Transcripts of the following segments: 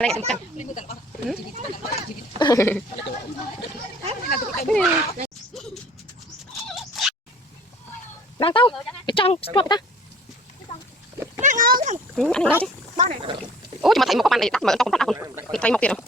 อะไรกันđang tao cái trong chuột ta anh ra chứ ôi mà thấy một con bạn này đặt mở tao không bắt đâu thấy một tiền không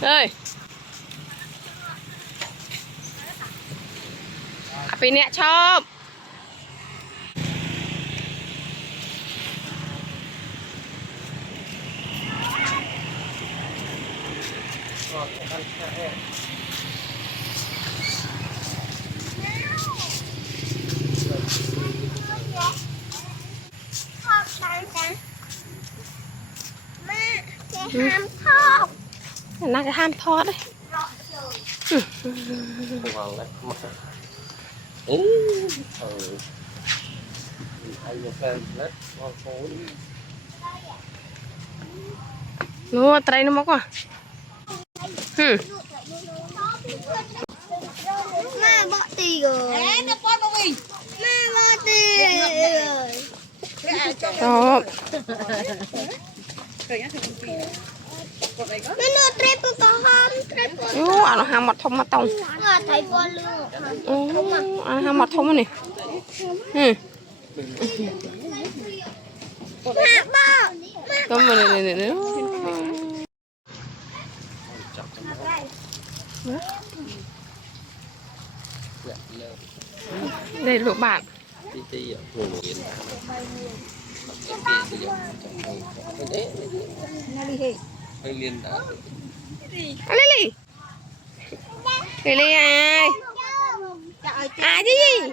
ơiปีนี้ชอบน่าจะห้ามทอดเลยนู้นไตรนุ่มกว่าแม่บอตีเลยแม่บอตีชอบแม่โน้ตเทรปก็ห้ามเทรปยูอ่านห้ามหมดทมมาตรงไทยบอลลูกอ่านห้ามหมดทมนี่แม่บ้าก็มาเนี่ยได้ลูกบาทอะไรai chứ gì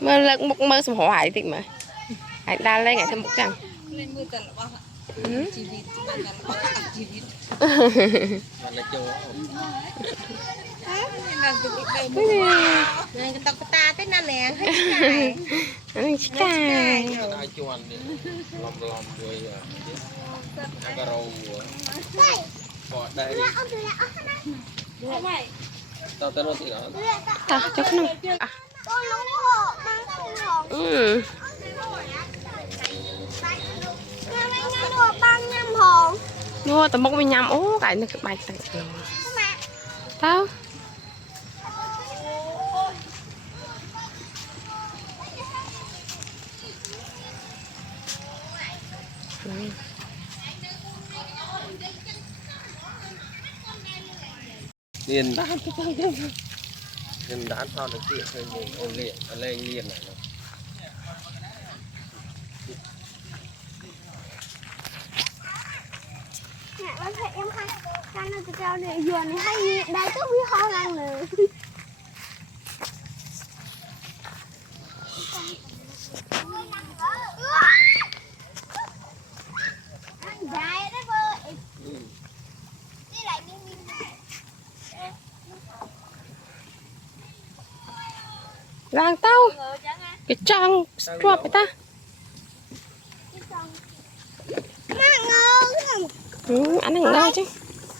mơ lật một mơ sầm hoài thì mà hãy đa lên ngày thêm một trăm ta tới năm nè anh cài tao tên nó gì đó ta cho cái này mua tao mốc với nhầm ố cái này bài tặng tao liền đán liền đán sao được chuyện hơi liền lên liền này mẹ bác thầy em hay con nó cho này vừa này hay đây có biết ho lan nữa lang tao cái trăng chuột vậy ta anh thằng ngon chứ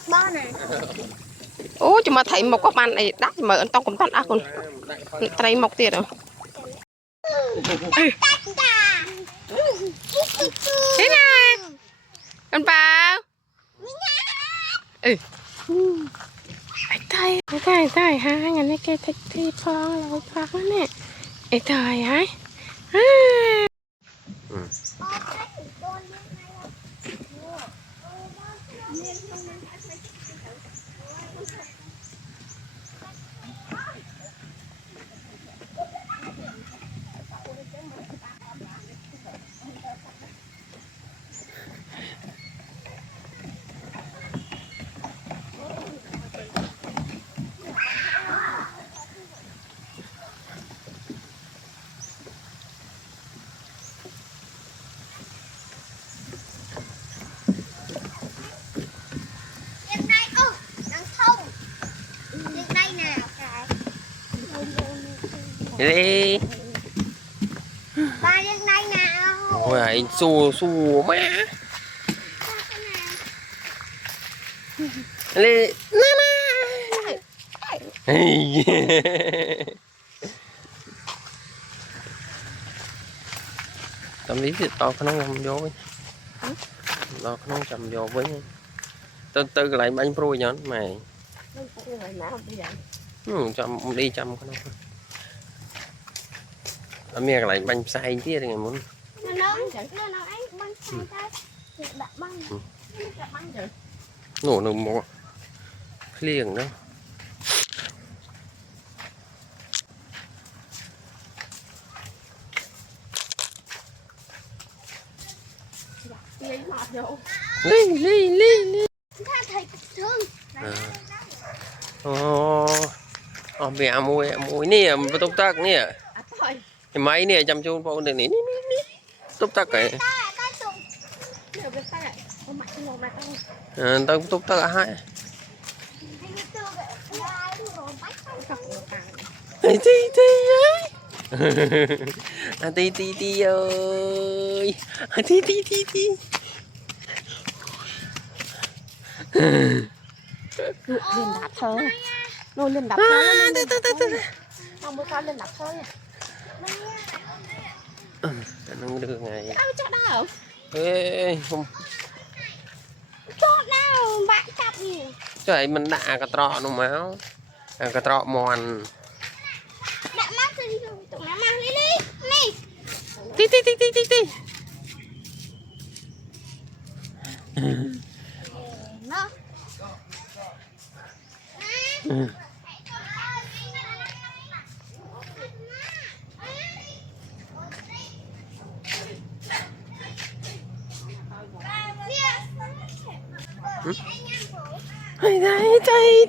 bo này ố chứ mà thấy một con bạn này đắt mà anh tao cũng tắt còn tay mọc tiền rồi thế này con bao tay hai ngày nay cái thịt thì phong lâu phong nè ấy thời hả đi ba đến đây nào ôi anh xù má lên tầm lý thì to nó ngâm vô với nó chầm vô với từ lại bánh pro nhón mày chầm đi chầm cái nó mẹ lại bánh say kia thì ngày muốn nổ nổ một liền đó li mẹ mùi nè túc tắc nè máy nè chăm chú vào đây nè túc tắc cái tao túc tắc hai tí ơi tí lên đạp thơ nôn lên đạp thơ không có con lên đạp thơ nó đưa ngày cho đâu không chốt nào bạn chặt gì trời mình đã cái trọ nó máu cái trọ mòn đã mắc đi tụi nó mang đi tí nó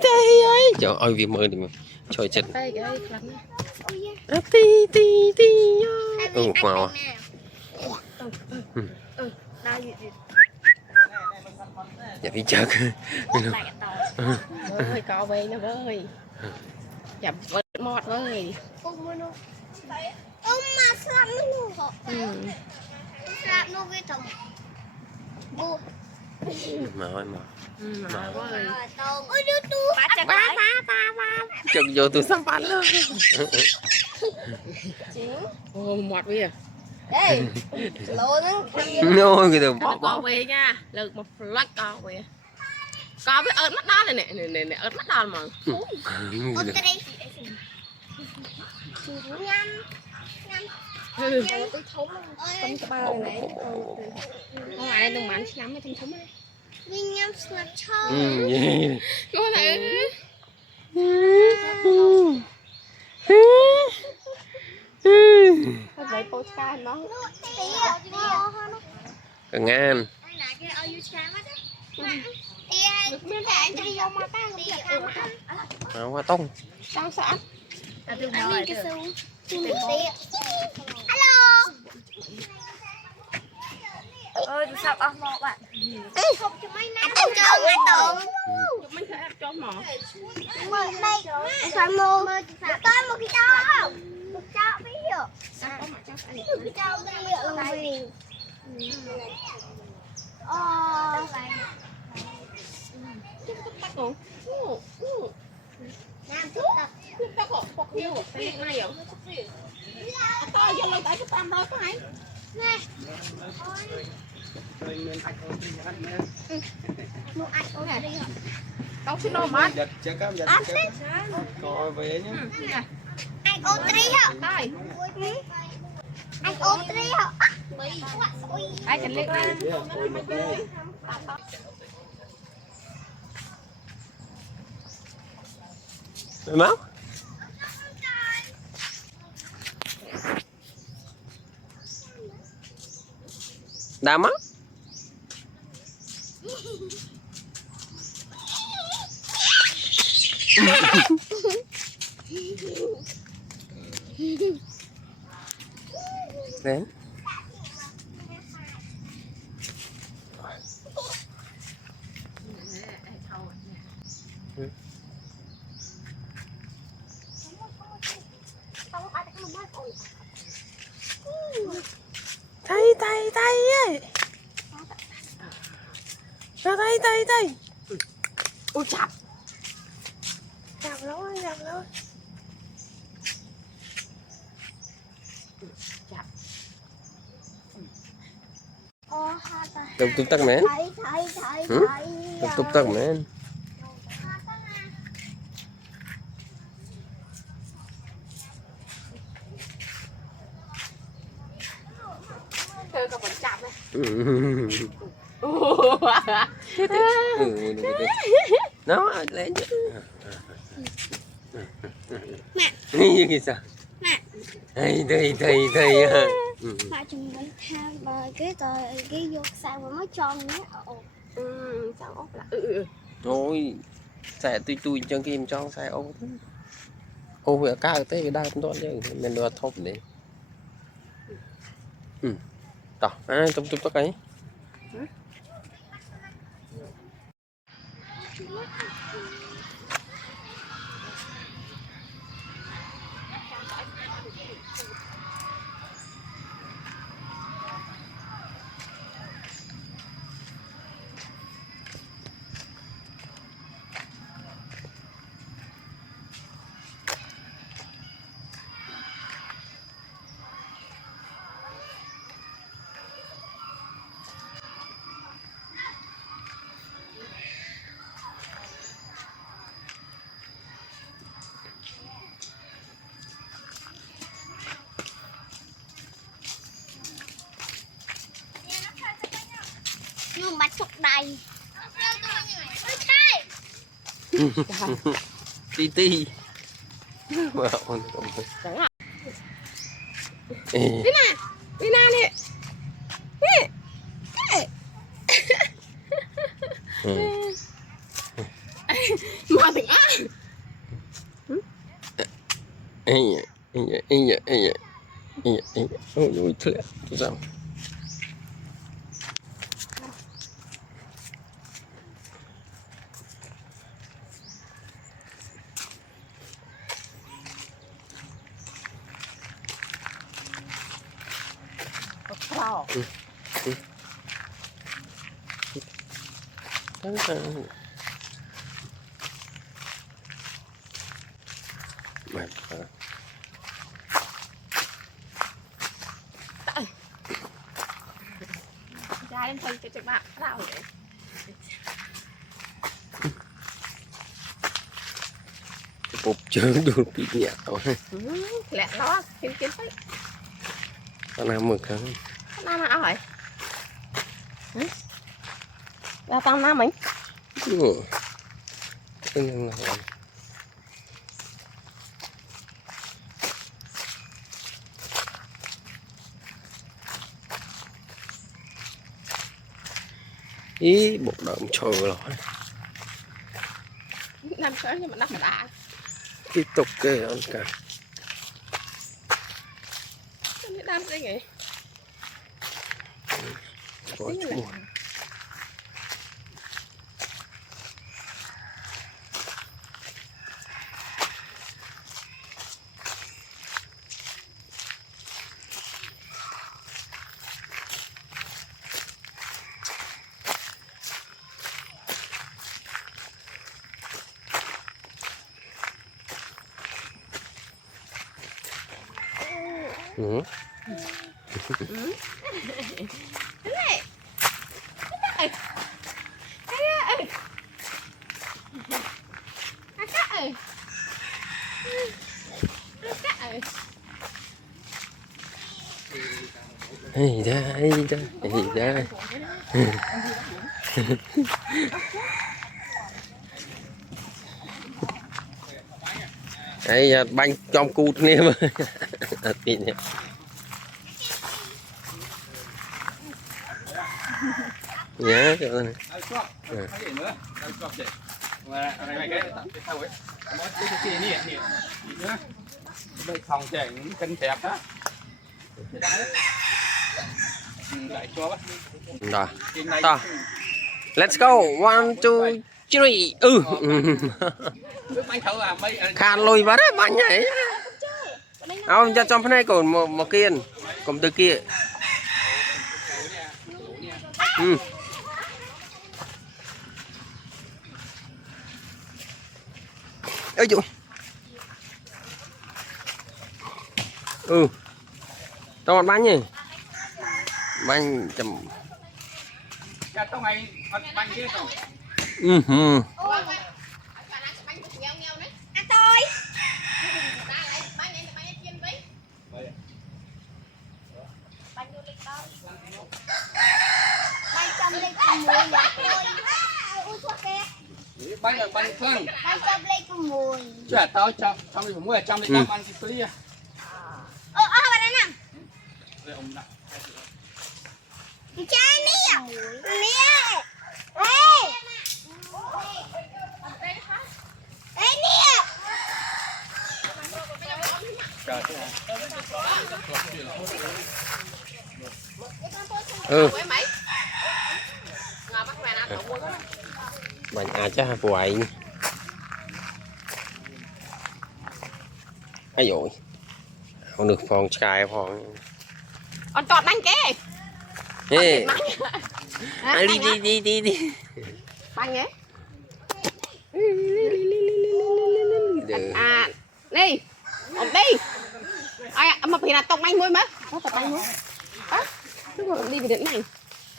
đây ấy trời ơi vì mơ thì mà trời chết tí màu dạ đi chơi ơi co về nó ơi chậm bớt mọt ơi mà sắm luôn hả sắm luôn với chồng bu mà ơi mà ôi đưa tu chừng vô tôi sắm bánh luôn ô mọt bây giờ đây lô nó ôi cái đường co về nha lực một lắc co về co với ớt mắt đó này nè ớt mắt đó mà ôi cái đây tôi thống con cái bao này không ai đây đừng bán lắm mấy thằng thống ấy mình nhắm snap cho con này vậy postcard nó Cần An qua tông sao sợ ơi sao ông một bạn không cho mấy năm chụp mấy cái cho mỏ đây phải mua tới một cái đó một cháu ví dụ cháu ví dụ là gì bắt luôn nam tiếp tục các hộ hoặc nhiều cái này rồi to vô lên tại cái tam đó phải nè mua ăn ôi đi hả đâu xin đâu mà coi về nhé anh ô tri hả đây anh ô tri hả ai cần liệt lên máu đam á đến tay ấy tay ôi chặt rồi Tụt tắt mến. Tụt tắt mến. Nó lên chứ. Như sao? Thầy. Mà chúng mình tham bơi cái vô sao mà mới tròn nhé. Sao ốp là Thôi, xài tui chân kim cho xài ô. Ô vừa cao tới cái đau đó chứ, mình đưa thộp đi. Tỏ, tụt tắt ấy. Nhưng bạch thuộc đầy. Tí. Vina nè. Mua tỉnh á. Ôi trời sao? Ra lên thầy cho bạn nào vậy? Bột trơn được bị nhẹ rồi. Lẹ nó, kiếm thấy. Tao làm mực hả? Nó nào rồi? Là tao nam mình. Cái này là ý bột đậm trời rồi. Nam sớm nhưng mà nó mà đã. Tiếp tục kê ăn cả. Cái đam gì vậy? Có chua. Ây da. Đây bánh trong cụt nè mà. Nhá cho này. Phòng chèn cân tẹp đó. Rồi. Ta. Let's go. 1 2 3. Khan lùi vào đấy bánh nhảy. Không cho trong này còn một kiên. Còn từ kia. Ôi dụ. ừ cho một bánh gì bánh chầm Cái tao mày bánh kia tao. ừ Ăn tôi. Bánh châm lên cùng mùi nhà tôi. Ui thuốc kẹt. Bánh là bánh phân. Bánh châm lên cùng mùi. Chả tao trong đi mua trong đi tao ăn cái clear. Bạn đây nè. Đây ông đặt. Cha nè. Nè. Ê nè. Trời thế hả? ừ bánh à cha quậy ai dội không được phòng sky phòng còn trọt bánh kê ê à, đi bánh ấy được à đi ông đi ai mà phải là tông anh mới mất nó tập anh mới á nó còn đi về đến này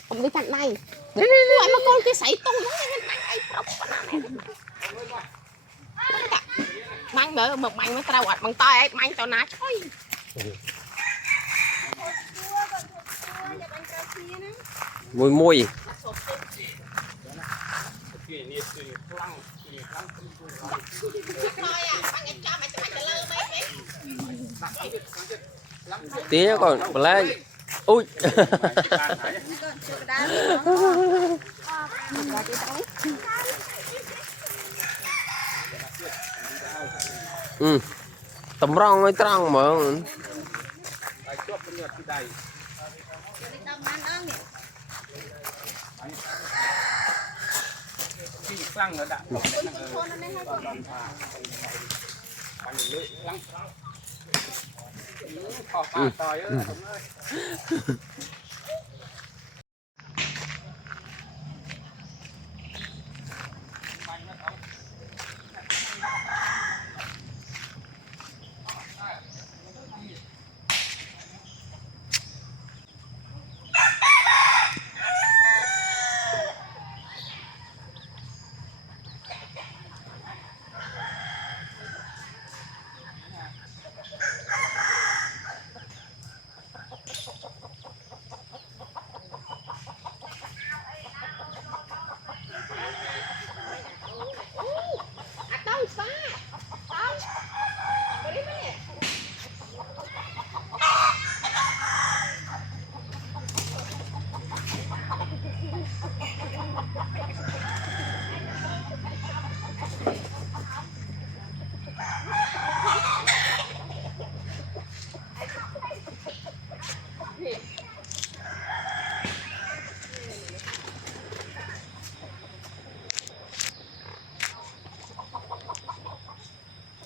ông đi chặn này gọi mà con cái sấy tông nó cái bánh nữa một bánh mới tao bằng tay ấy bánh cho nát thôi mùi mùi tí nữa còn lấy ui ừ tầm rong mới trăng mà Lăng nó đã.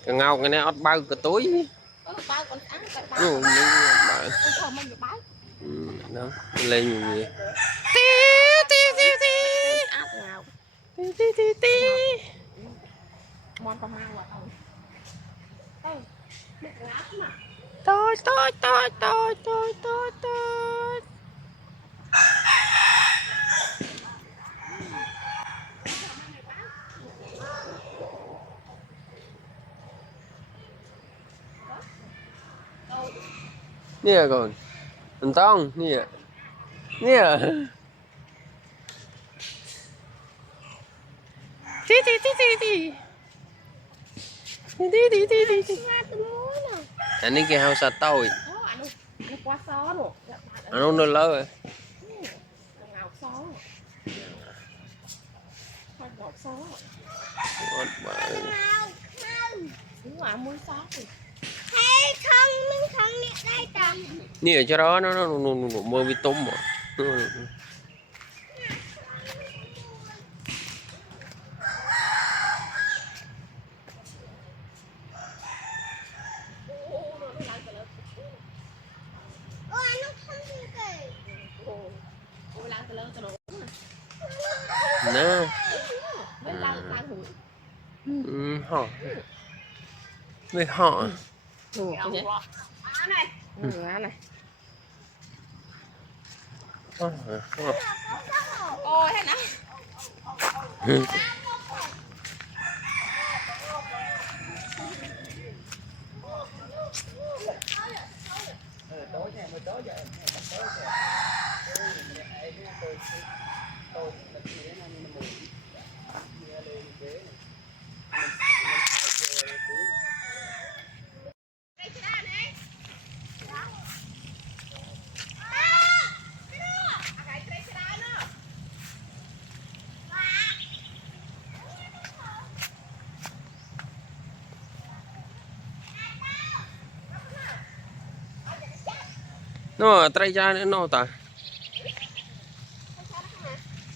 cái ngao cái này ót bao cái túi bao còn ăn cái bao ừ, mình được bao đó lên gì món con mang vào tôi nè còn anh tông nè nè anh ấy kia hao sa tôi quá xó rồi anh không được lâu rồi ngào xó thôi bọt xó đúng là muối xó thì Hey, không nè đây ta. nè cho đó nó mơ vi tôm mà nè họ với họ này này ôi hết nè nó trai ra nữa nó ta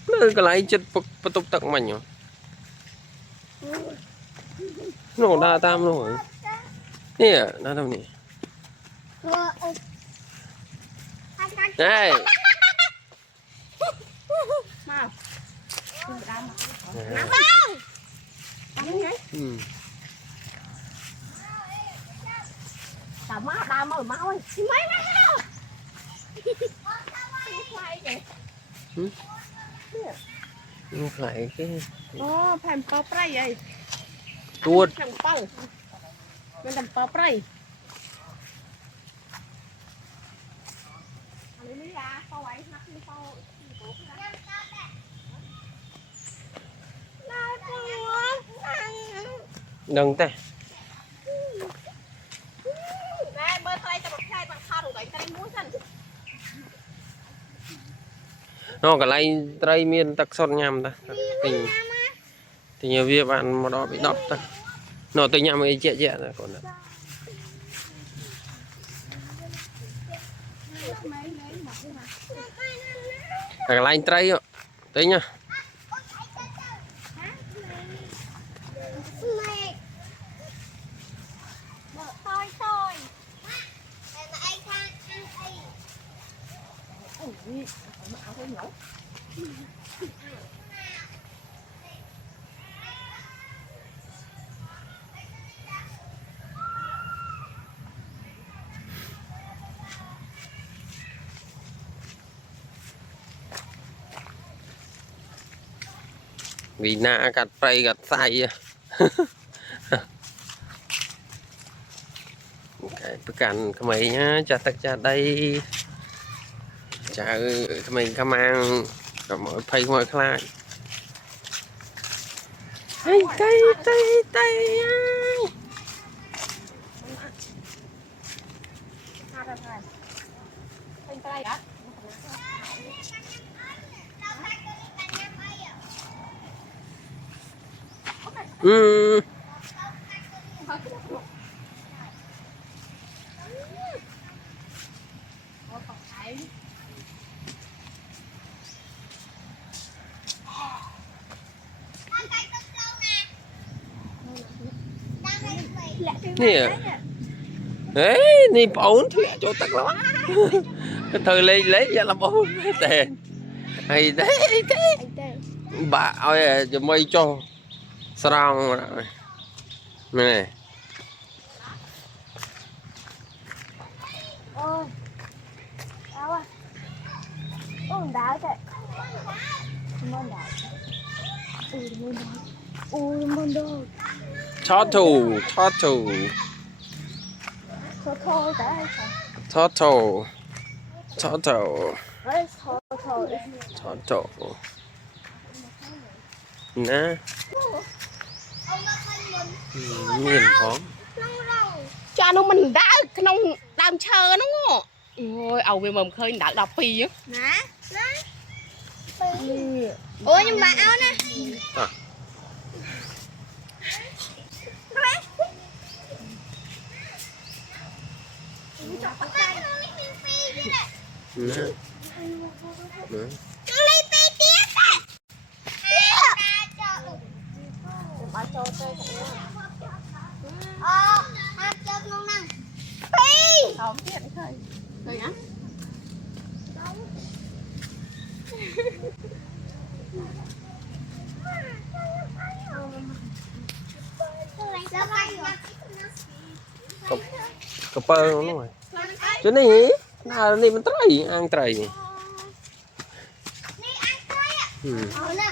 nó cái lại chết bắt tục tặng mình nhở nó đa tam rồi nè đa tam nè đây mau tao má đau mau mau ơi mấy đâu lại cái ô phải bao prai vậy tuột thằng bao mình làm bao prai đừng té nè bơi tay cho một khai bằng thao rồi tay muốn chân nó cái này trai miền tắc sọt nhầm ta thì nhiều việc bạn mà đó bị đọt ta nó từ nhà mới chẹ chẹ rồi còn cái này trai ạ tới nha vì nạ gặt pray gặt say cái cản mày nhá chặt tất chặt đây chả mình cầm mang mọi phay mọi khai tay tay tay tay nè đấy đi bổn thì chỗ tắc lắm cái thời lấy ra là bổn tiền hay thế thế bà ơi cho mày cho sao rồi này turtle turtle turtle turtle turtle nè miền phóng cho nó mình đã không làm chờ nó ngộ ôi ầu về mầm khơi đã đọc pì á ủa nhưng mà áo nè không biết thôi thôi á cặp bơ nó rồi chỗ này nào này mình trai ăn trai này hả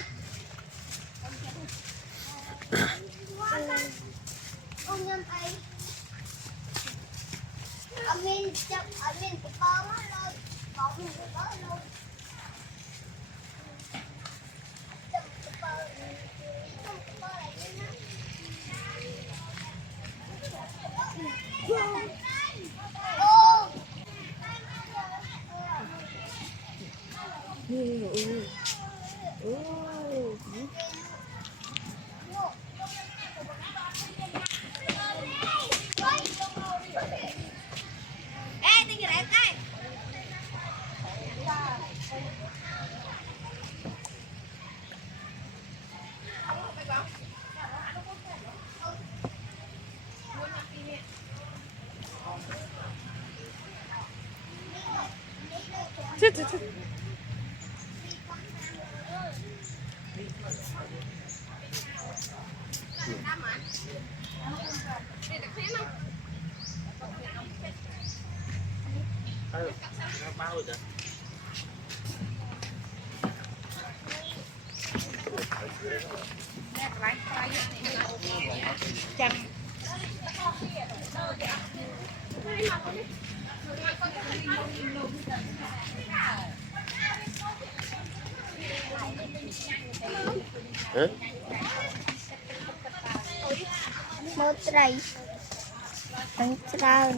một trai bánh trơn